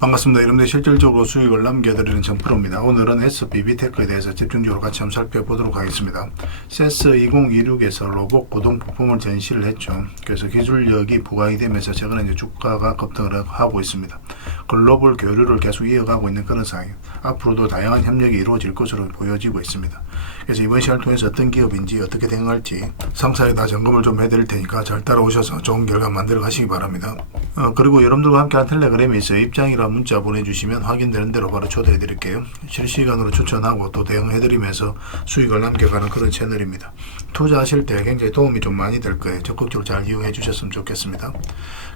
반갑습니다. 여러분들 실질적으로 수익을 남겨드리는 정프로입니다. 오늘은 SBB테크에 대해서 집중적으로 같이 한번 살펴보도록 하겠습니다. 세스 2026에서 로봇 고동 부품을 전시를 했죠. 그래서 기술력이 부각이 되면서 최근에 이제 주가가 급등을 하고 있습니다. 글로벌 교류를 계속 이어가고 있는 그런 상황이에요. 앞으로도 다양한 협력이 이루어질 것으로 보여지고 있습니다. 그래서 이번 시간을 통해서 어떤 기업인지 어떻게 대응할지 상세하게 다 점검을 좀 해드릴 테니까 잘 따라오셔서 좋은 결과 만들어 가시기 바랍니다. 어, 그리고 여러분들과 함께한 텔레그램에 있어 입장이라 문자 보내주시면 확인되는 대로 바로 초대해 드릴게요. 실시간으로 추천하고 또 대응해 드리면서 수익을 남겨가는 그런 채널입니다. 투자하실 때 굉장히 도움이 좀 많이 될 거예요. 적극적으로 잘 이용해 주셨으면 좋겠습니다.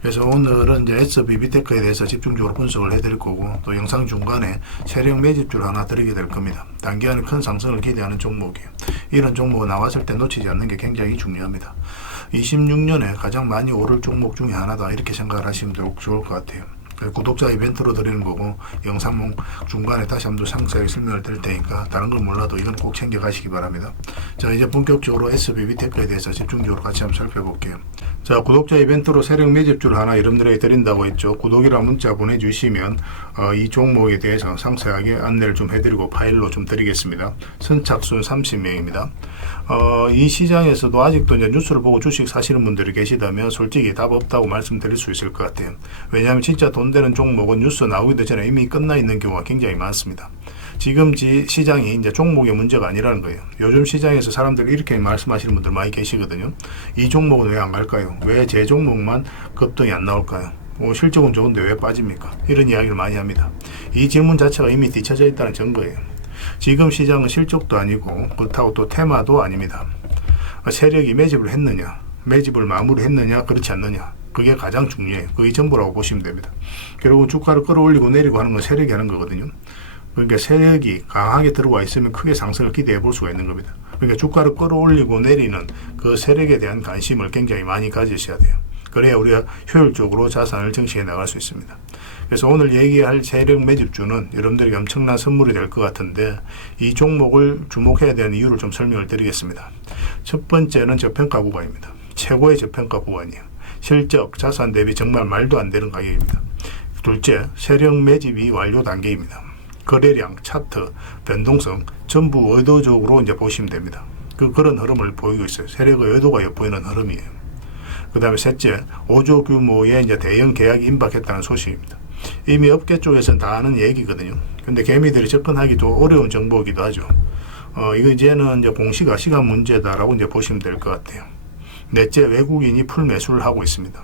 그래서 오늘은 이제 SBB테크에 대해서 집중적으로 분석을 해드릴 거고 또 영상 중간에 세력 매집줄 하나 드리게 될 겁니다. 단기간에 큰 상승을 기대하는 종 목이에요. 이런 종목이 나왔을 때 놓치지 않는 게 굉장히 중요합니다. 26년에 가장 많이 오를 종목 중에 하나다 이렇게 생각을 하시면 좋을 것 같아요. 구독자 이벤트로 드리는 거고 영상 중간에 다시 한번 상세하게 설명을 드릴 테니까 다른 건 몰라도 이건 꼭 챙겨 가시기 바랍니다. 자 이제 본격적으로 SBB 테크에 대해서 집중적으로 같이 한번 살펴볼게요. 자 구독자 이벤트로 세력 매집줄 하나 여러분들에게 드린다고 했죠. 구독이라 문자 보내주시면 어, 이 종목에 대해서 상세하게 안내를 좀 해드리고 파일로 좀 드리겠습니다. 선착순 30명입니다. 어, 이 시장에서도 아직도 이제 뉴스를 보고 주식 사시는 분들이 계시다면 솔직히 답 없다고 말씀드릴 수 있을 것 같아요. 왜냐하면 진짜 돈 되는 종목은 뉴스 나오기도 전에 이미 끝나 있는 경우가 굉장히 많습니다. 지금 지 시장이 이제 종목의 문제가 아니라는 거예요. 요즘 시장에서 사람들이 이렇게 말씀하시는 분들 많이 계시거든요. 이 종목은 왜 안 갈까요? 왜 제 종목만 급등이 안 나올까요? 뭐 실적은 좋은데 왜 빠집니까? 이런 이야기를 많이 합니다. 이 질문 자체가 이미 뒤쳐져 있다는 증거예요. 지금 시장은 실적도 아니고 그렇다고 또 테마도 아닙니다. 세력이 매집을 했느냐, 매집을 마무리했느냐, 그렇지 않느냐. 그게 가장 중요해요. 그게 전부라고 보시면 됩니다. 결국 주가를 끌어올리고 내리고 하는 건 세력이 하는 거거든요. 그러니까 세력이 강하게 들어와 있으면 크게 상승을 기대해 볼 수가 있는 겁니다. 그러니까 주가를 끌어올리고 내리는 그 세력에 대한 관심을 굉장히 많이 가지셔야 돼요. 그래야 우리가 효율적으로 자산을 정치해 나갈 수 있습니다. 그래서 오늘 얘기할 세력 매집주는 여러분들에게 엄청난 선물이 될 것 같은데 이 종목을 주목해야 되는 이유를 좀 설명을 드리겠습니다. 첫 번째는 저평가 구간입니다. 최고의 저평가 구간이에요. 실적, 자산 대비 정말 말도 안 되는 가격입니다. 둘째, 세력 매집이 완료 단계입니다. 거래량, 차트, 변동성 전부 의도적으로 이제 보시면 됩니다. 그 그런 흐름을 보이고 있어요. 세력의 의도가 엿보이는 흐름이에요. 그 다음에 셋째, 5조 규모의 이제 대형 계약이 임박했다는 소식입니다. 이미 업계 쪽에서는 다 아는 얘기거든요. 근데 개미들이 접근하기도 어려운 정보이기도 하죠. 어, 이거 이제는 이제 공시가 시간 문제다라고 이제 보시면 될 것 같아요. 넷째, 외국인이 풀 매수를 하고 있습니다.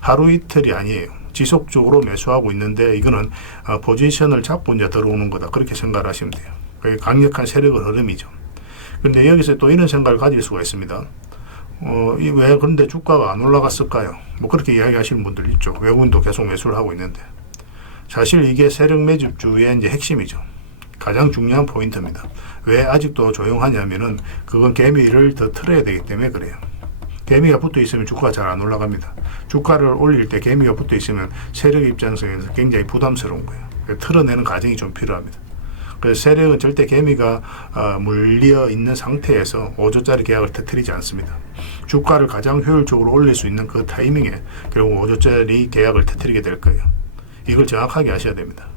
하루 이틀이 아니에요. 지속적으로 매수하고 있는데 이거는 어, 포지션을 잡고 이제 들어오는 거다. 그렇게 생각을 하시면 돼요. 강력한 세력의 흐름이죠. 근데 여기서 또 이런 생각을 가질 수가 있습니다. 어, 이왜 그런데 주가가 안 올라갔을까요? 뭐 그렇게 이야기하시는 분들 있죠. 외국인도 계속 매수를 하고 있는데. 사실 이게 세력 매집주의 이제 핵심이죠. 가장 중요한 포인트입니다. 왜 아직도 조용하냐면은 그건 개미를 더 틀어야 되기 때문에 그래요. 개미가 붙어 있으면 주가가 잘 안 올라갑니다. 주가를 올릴 때 개미가 붙어 있으면 세력 입장에서 굉장히 부담스러운 거예요. 틀어내는 과정이 좀 필요합니다. 그래서 세력은 절대 개미가 어, 물려 있는 상태에서 5조짜리 계약을 터뜨리지 않습니다. 주가를 가장 효율적으로 올릴 수 있는 그 타이밍에 결국 5조짜리 계약을 터뜨리게 될 거예요. 이걸 정확하게 아셔야 됩니다.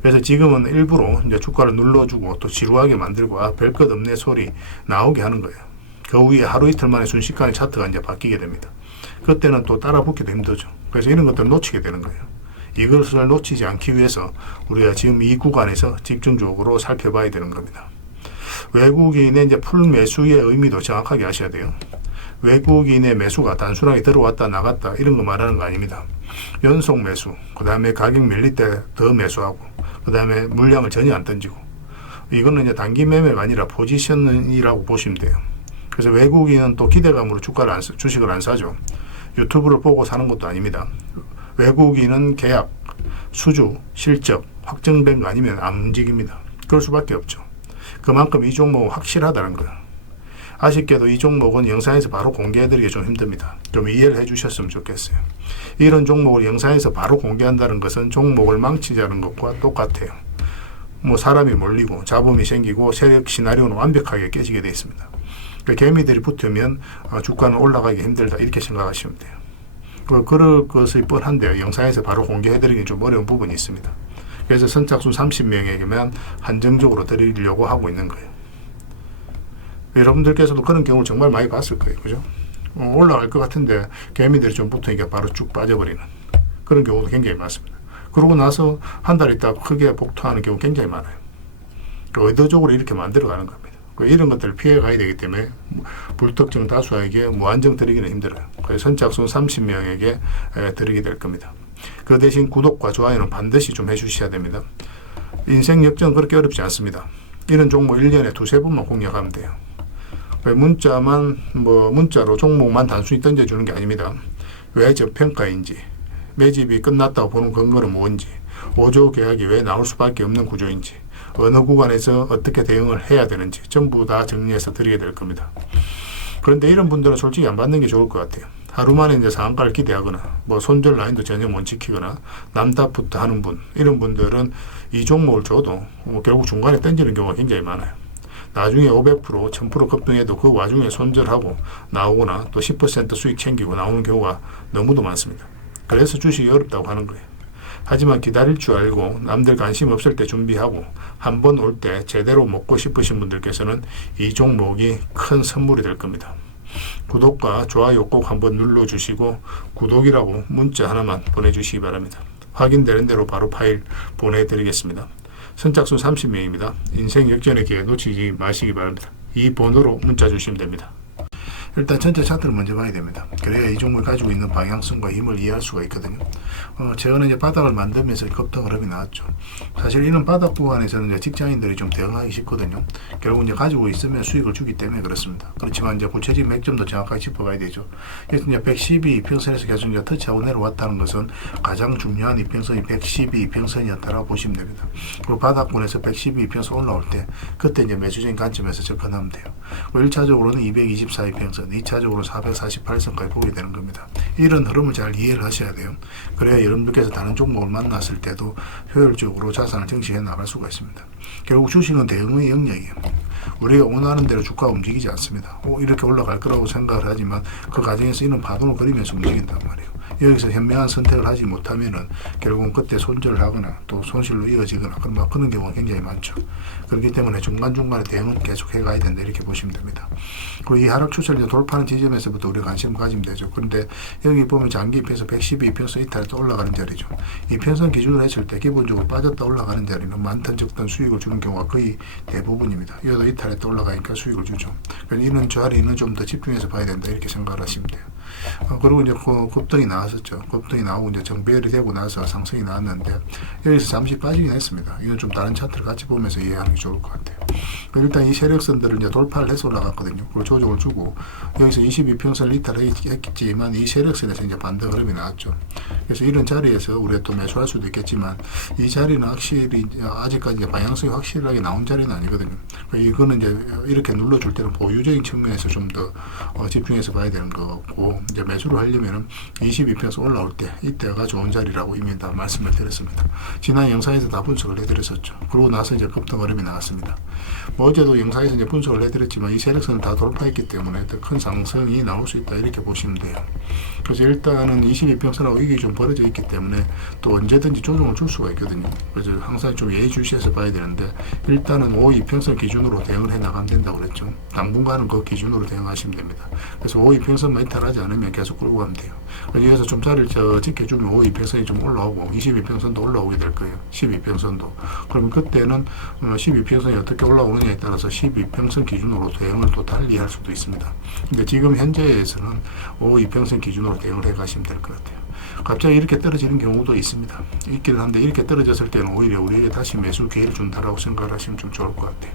그래서 지금은 일부러 이제 주가를 눌러주고 또 지루하게 만들고 아, 별것 없네 소리 나오게 하는 거예요. 그 후에 하루 이틀 만에 순식간에 차트가 이제 바뀌게 됩니다. 그때는 또 따라 붙기도 힘들죠. 그래서 이런 것들을 놓치게 되는 거예요. 이것을 놓치지 않기 위해서 우리가 지금 이 구간에서 집중적으로 살펴봐야 되는 겁니다. 외국인의 이제 풀 매수의 의미도 정확하게 아셔야 돼요. 외국인의 매수가 단순하게 들어왔다 나갔다 이런 거 말하는 거 아닙니다. 연속 매수, 그 다음에 가격 밀릴 때 더 매수하고, 그 다음에 물량을 전혀 안 던지고, 이거는 이제 단기 매매가 아니라 포지션이라고 보시면 돼요. 그래서 외국인은 또 기대감으로 주가를 안, 주식을 안 사죠. 유튜브를 보고 사는 것도 아닙니다. 외국인은 계약, 수주, 실적 확정된 거 아니면 안 움직입니다. 그럴 수밖에 없죠. 그만큼 이 종목은 확실하다는 거예요. 아쉽게도 이 종목은 영상에서 바로 공개해드리기 좀 힘듭니다. 좀 이해를 해주셨으면 좋겠어요. 이런 종목을 영상에서 바로 공개한다는 것은 종목을 망치자는 것과 똑같아요. 뭐 사람이 몰리고 잡음이 생기고 세력 시나리오는 완벽하게 깨지게 되어 있습니다. 그 개미들이 붙으면 어, 주가는 올라가기 힘들다 이렇게 생각하시면 돼요. 뭐 그럴 것이 뻔한데요. 영상에서 바로 공개해드리기 좀 어려운 부분이 있습니다. 그래서 선착순 30명에게만 한정적으로 드리려고 하고 있는 거예요. 여러분들께서도 그런 경우 정말 많이 봤을 거예요. 그죠? 어, 올라갈 것 같은데 개미들이 좀 붙으니까 바로 쭉 빠져버리는 그런 경우도 굉장히 많습니다. 그러고 나서 한 달 있다 크게 복토하는 경우 굉장히 많아요. 그 의도적으로 이렇게 만들어가는 겁니다. 그 이런 것들을 피해 가야 되기 때문에 불특정 다수에게 무한정 드리기는 힘들어요. 선착순 30명에게 드리게 될 겁니다. 그 대신 구독과 좋아요는 반드시 좀 해주셔야 됩니다. 인생 역전 그렇게 어렵지 않습니다. 이런 종목 1년에 두세 번만 공략하면 돼요. 문자만 뭐 문자로 종목만 단순히 던져주는 게 아닙니다. 왜 저평가인지 매집이 끝났다고 보는 근거는 뭔지 5조 계약이 왜 나올 수밖에 없는 구조인지 어느 구간에서 어떻게 대응을 해야 되는지 전부 다 정리해서 드리게 될 겁니다. 그런데 이런 분들은 솔직히 안 받는 게 좋을 것 같아요. 하루 만에 이제 상한가를 기대하거나 뭐 손절 라인도 전혀 못 지키거나 남답부터 하는 분 이런 분들은 이 종목을 줘도 뭐 결국 중간에 던지는 경우가 굉장히 많아요. 나중에 500% 1000% 급등해도 그 와중에 손절하고 나오거나 또 10% 수익 챙기고 나오는 경우가 너무도 많습니다. 그래서 주식이 어렵다고 하는 거예요. 하지만 기다릴 줄 알고 남들 관심 없을 때 준비하고 한 번 올 때 제대로 먹고 싶으신 분들께서는 이 종목이 큰 선물이 될 겁니다. 구독과 좋아요 꼭 한번 눌러주시고 구독이라고 문자 하나만 보내주시기 바랍니다. 확인되는 대로 바로 파일 보내드리겠습니다. 선착순 30명입니다. 인생 역전의 기회 놓치지 마시기 바랍니다. 이 번호로 문자 주시면 됩니다. 일단 전체 차트를 먼저 봐야 됩니다. 그래야 이 종목이 가지고 있는 방향성과 힘을 이해할 수가 있거든요. 어, 이제 바닥을 만들면서 급등 흐름이 나왔죠. 사실 이런 바닥 구간에서는 이제 직장인들이 좀 대응하기 쉽거든요. 결국 이제 가지고 있으면 수익을 주기 때문에 그렇습니다. 그렇지만 이제 구체적인 맥점도 정확하게 짚어가야 되죠. 그래서 이제 112 이평선에서 계속 이제 터치하고 내려왔다는 것은 가장 중요한 이평선이 112 이평선이었다라고 보시면 됩니다. 그리고 바닥권에서 112 이평선 올라올 때 그때 이제 매수적인 관점에서 접근하면 돼요. 1차적으로는 224 이평선 2차적으로 448선까지 보게 되는 겁니다. 이런 흐름을 잘 이해를 하셔야 돼요. 그래야 여러분들께서 다른 종목을 만났을 때도 효율적으로 자산을 정치해 나갈 수가 있습니다. 결국 주식은 대응의 영역이에요. 우리가 원하는 대로 주가가 움직이지 않습니다. 어, 이렇게 올라갈 거라고 생각을 하지만 그 과정에서 이런 파동을 그리면서 움직인단 말이에요. 여기서 현명한 선택을 하지 못하면은 결국은 그때 손절을 하거나 또 손실로 이어지거나 그런 막 그런 경우가 굉장히 많죠. 그렇기 때문에 중간 중간에 대응은 계속 해가야 된다 이렇게 보시면 됩니다. 그리고 이 하락 추세를 돌파하는 지점에서부터 우리가 관심을 가지면 되죠. 그런데 여기 보면 장기 이평선 112 이평선 이탈에 또 올라가는 자리죠. 이평선 기준으로 했을 때 기본적으로 빠졌다 올라가는 자리는 많든 적든 수익을 주는 경우가 거의 대부분입니다. 이것도 이탈에 또 올라가니까 수익을 주죠. 그래서 이런 자리는 좀 더 집중해서 봐야 된다 이렇게 생각을 하시면 돼요. 어, 그리고 이제 그 급등이 나 왔었죠. 급등이 나오고 이제 정배열이 되고 나서 상승이 나왔는데 여기서 잠시 빠지긴 했습니다. 이건 좀 다른 차트를 같이 보면서 이해하는 게 좋을 것 같아요. 일단 이 세력선들을 이제 돌파를 해서 올라갔거든요. 그걸 조정을 주고 여기서 22평선을 이탈했겠지만 이 세력선에서 이제 반대 흐름이 나왔죠. 그래서 이런 자리에서 우리가 또 매수할 수도 있겠지만 이 자리는 확실히 아직까지 방향성이 확실하게 나온 자리는 아니거든요. 그러니까 이거는 이제 이렇게 눌러줄 때는 보유적인 측면에서 좀더 어, 집중해서 봐야 되는 거고 이제 매수를 하려면은 22평에서 올라올 때 이때가 좋은 자리라고 이미 다 말씀을 드렸습니다. 지난 영상에서 다 분석을 해드렸었죠. 그러고 나서 이제 급등 흐름이 나왔습니다. 뭐 어제도 영상에서 이제 분석을 해드렸지만 이 세력선을 다 돌파했기 때문에 더 큰 상승이 나올 수 있다 이렇게 보시면 돼요. 그래서 일단은 22평선하고 이게 좀 벌어져 있기 때문에 또 언제든지 조정을 줄 수가 있거든요. 그래서 항상 좀 예의주시해서 봐야 되는데 일단은 5 2평선 기준으로 대응을 해 나가면 된다고 그랬죠. 당분간은 그 기준으로 대응하시면 됩니다. 그래서 5 2평선만 이탈하지 않으면 계속 끌고 가면 돼요. 여기서 좀 자리를 저 지켜주면 5 2평선이 좀 올라오고 22평선도 올라오게 될 거예요. 12평선도. 그러면 그때는 12평선이 어떻게 올라오느냐에 따라서 12평선 기준으로 대응을 또 달리 할 수도 있습니다. 근데 지금 현재에서는 5 2평선 기준으로 대응을 해 가시면 될 것 같아요. 갑자기 이렇게 떨어지는 경우도 있습니다. 있기는 한데 이렇게 떨어졌을 때는 오히려 우리에게 다시 매수 기회를 준다라고 생각을 하시면 좀 좋을 것 같아요.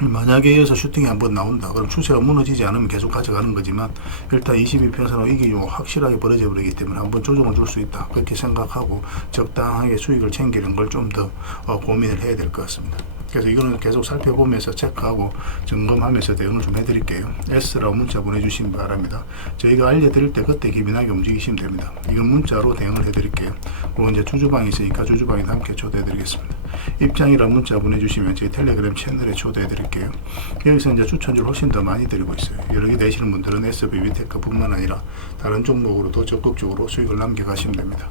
만약에 이어서 슈팅이 한번 나온다. 그럼 추세가 무너지지 않으면 계속 가져가는 거지만 일단 22평선하고 이게 좀 확실하게 벌어져 버리기 때문에 한번 조정을 줄 수 있다. 그렇게 생각하고 적당하게 수익을 챙기는 걸 좀더 어, 고민을 해야 될 것 같습니다. 그래서 이거는 계속 살펴보면서 체크하고 점검하면서 대응을 좀 해드릴게요. S라고 문자 보내주시기 바랍니다. 저희가 알려드릴 때 그때 기민하게 움직이시면 됩니다. 이건 문자로 대응을 해드릴게요. 그리고 이제 주주방이 있으니까 주주방에 함께 초대해드리겠습니다. 입장이라 문자 보내주시면 저희 텔레그램 채널에 초대해드릴게요. 여기서 이제 추천주를 훨씬 더 많이 드리고 있어요. 여러 개 되시는 분들은 SBB테크뿐만 아니라 다른 종목으로도 적극적으로 수익을 남겨가시면 됩니다.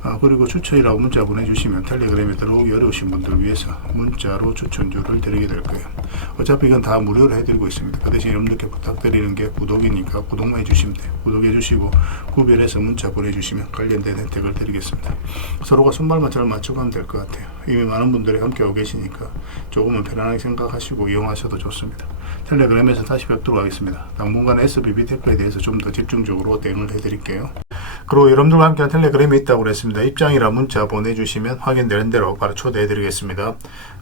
아, 그리고 추천이라고 문자 보내주시면 텔레그램에 들어오기 어려우신 분들 위해서 문자로 추천주를 드리게 될 거예요. 어차피 이건 다 무료로 해드리고 있습니다. 그 대신 여러분들께 부탁드리는 게 구독이니까 구독만 해주시면 돼요. 구독해주시고 구별해서 문자 보내주시면 관련된 혜택을 드리겠습니다. 서로가 손발만 잘 맞춰가면 될 것 같아요. 이미 많은 분들이 함께하고 계시니까 조금은 편안하게 생각하시고 이용하셔도 좋습니다. 텔레그램에서 다시 뵙도록 하겠습니다. 당분간 SBB 테크에 대해서 좀 더 집중적으로 대응을 해드릴게요. 그리고 여러분들과 함께한 텔레그램이 있다고 그랬습니다. 입장이라 문자 보내주시면 확인되는 대로 바로 초대해드리겠습니다.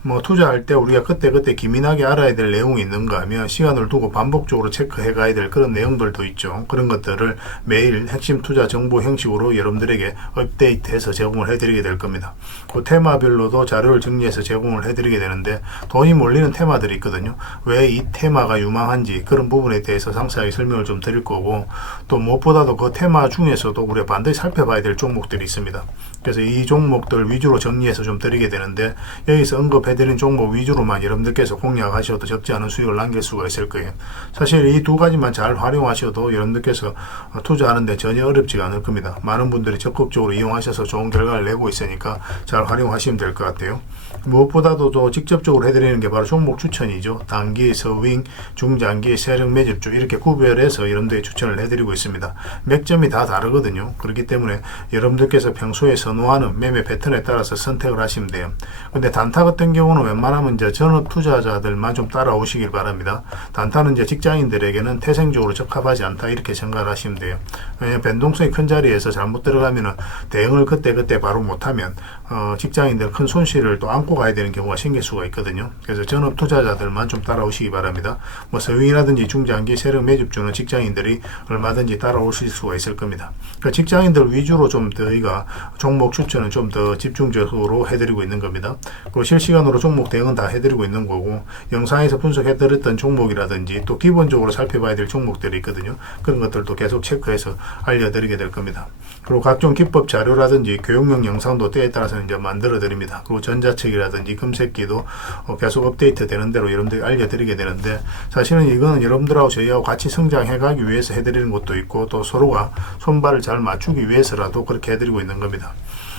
뭐 투자할 때 우리가 그때그때 기민하게 알아야 될 내용이 있는가 하면 시간을 두고 반복적으로 체크해 가야 될 그런 내용들도 있죠. 그런 것들을 매일 핵심 투자 정보 형식으로 여러분들에게 업데이트해서 제공을 해드리게 될 겁니다. 그 테마별로도 자료를 정리해서 제공을 해드리게 되는데 돈이 몰리는 테마들이 있거든요. 왜 이 테마가 유망한지 그런 부분에 대해서 상세하게 설명을 좀 드릴 거고 또 무엇보다도 그 테마 중에서도 우리가 반드시 살펴봐야 될 종목들이 있습니다. 그래서 이 종목들 위주로 정리해서 좀 드리게 되는데 여기서 언급해드린 종목 위주로만 여러분들께서 공략하셔도 적지 않은 수익을 남길 수가 있을 거예요. 사실 이 두 가지만 잘 활용하셔도 여러분들께서 투자하는데 전혀 어렵지가 않을 겁니다. 많은 분들이 적극적으로 이용하셔서 좋은 결과를 내고 있으니까 잘 활용하시면 될 것 같아요. 무엇보다도 또 직접적으로 해드리는 게 바로 종목 추천이죠. 단기, 서윙, 중장기, 세력 매집주 이렇게 구별해서 여러분들이 추천을 해드리고 있습니다. 맥점이 다 다르거든요. 그렇기 때문에 여러분들께서 평소에 선호하는 매매 패턴에 따라서 선택을 하시면 돼요. 근데 단타 같은 경우는 웬만하면 이제 전업 투자자들만 좀 따라오시길 바랍니다. 단타는 이제 직장인들에게는 태생적으로 적합하지 않다 이렇게 생각을 하시면 돼요. 왜냐하면 변동성이 큰 자리에서 잘못 들어가면은 대응을 그때 그때 바로 못하면 어, 직장인들 큰 손실을 또 안고 가야 되는 경우가 생길 수가 있거든요. 그래서 전업 투자자들만 좀 따라오시기 바랍니다. 뭐 서윙이라든지 중장기 세력 매집주는 직장인들이 얼마든지 따라오실 수가 있을 겁니다. 직장인들 위주로 좀 저희가 종목 추천은 좀더 집중적으로 해드리고 있는 겁니다. 그리고 실시간으로 종목 대응은 다 해드리고 있는 거고 영상에서 분석해드렸던 종목이라든지 또 기본적으로 살펴봐야 될 종목들이 있거든요. 그런 것들도 계속 체크해서 알려드리게 될 겁니다. 그리고 각종 기법 자료라든지 교육용 영상도 때에 따라서 이제 만들어 드립니다. 그리고 전자책이라든지 검색기도 어, 계속 업데이트 되는 대로 여러분들이 알려드리게 되는데 사실은 이거는 여러분들하고 저희하고 같이 성장해 가기 위해서 해드리는 것도 있고 또 서로가 손발을 잘 맞추기 위해서라도 그렇게 해드리고 있는 겁니다.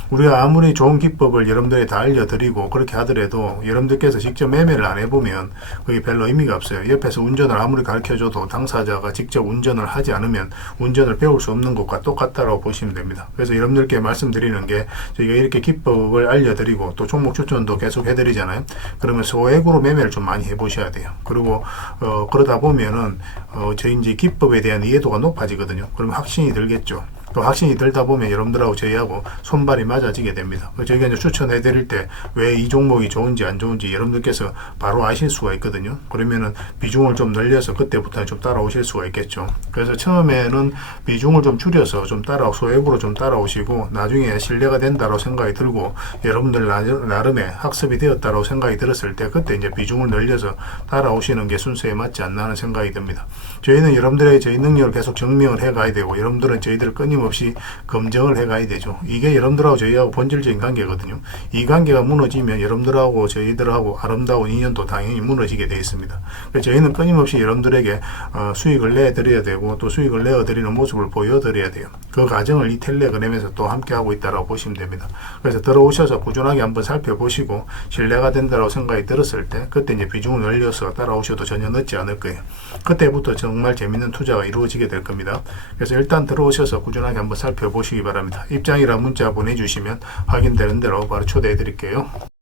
우리가 아무리 좋은 기법을 여러분들에 다 알려드리고 그렇게 하더라도 여러분들께서 직접 매매를 안 해보면 그게 별로 의미가 없어요. 옆에서 운전을 아무리 가르쳐줘도 당사자가 직접 운전을 하지 않으면 운전을 배울 수 없는 것과 똑같다라고 보시면 됩니다. 그래서 여러분들께 말씀드리는 게 저희가 이렇게 기법을 알려드리고 또 종목 추천도 계속 해드리잖아요. 그러면 소액으로 매매를 좀 많이 해보셔야 돼요. 그리고 어, 그러다 보면은 어, 저희 이제 기법에 대한 이해도가 높아지거든요. 그러면 확신이 들겠죠. 또 확신이 들다 보면 여러분들하고 저희하고 손발이 맞아지게 됩니다. 저희가 이제 추천해 드릴 때 왜 이 종목이 좋은지 안 좋은지 여러분들께서 바로 아실 수가 있거든요. 그러면은 비중을 좀 늘려서 그때부터 좀 따라오실 수가 있겠죠. 그래서 처음에는 비중을 좀 줄여서 좀 따라 소액으로 좀 따라오시고 나중에 신뢰가 된다고 생각이 들고 여러분들 나- 나름의 학습이 되었다고 생각이 들었을 때 그때 이제 비중을 늘려서 따라오시는 게 순서에 맞지 않나 하는 생각이 듭니다. 저희는 여러분들의 저희 능력을 계속 증명을 해 가야 되고 여러분들은 저희들을 끊임없이 검증을 해 가야 되죠. 이게 여러분들하고 저희하고 본질적인 관계거든요. 이 관계가 무너지면 여러분들하고 저희들하고 아름다운 인연도 당연히 무너지게 되어 있습니다. 그래서 저희는 끊임없이 여러분들에게 어, 수익을 내드려야 되고 또 수익을 내어드리는 모습을 보여드려야 돼요. 그 과정을 이 텔레그램에서 또 함께 하고 있다고 보시면 됩니다. 그래서 들어오셔서 꾸준하게 한번 살펴보시고 신뢰가 된다고 생각이 들었을 때 그때 이제 비중을 늘려서 따라오셔도 전혀 늦지 않을 거예요. 그때부터 정말 재밌는 투자가 이루어지게 될 겁니다. 그래서 일단 들어오셔서 꾸준 하게 한번 살펴보시기 바랍니다. 입장이라 문자 보내주시면 확인되는 대로 바로 초대해 드릴게요.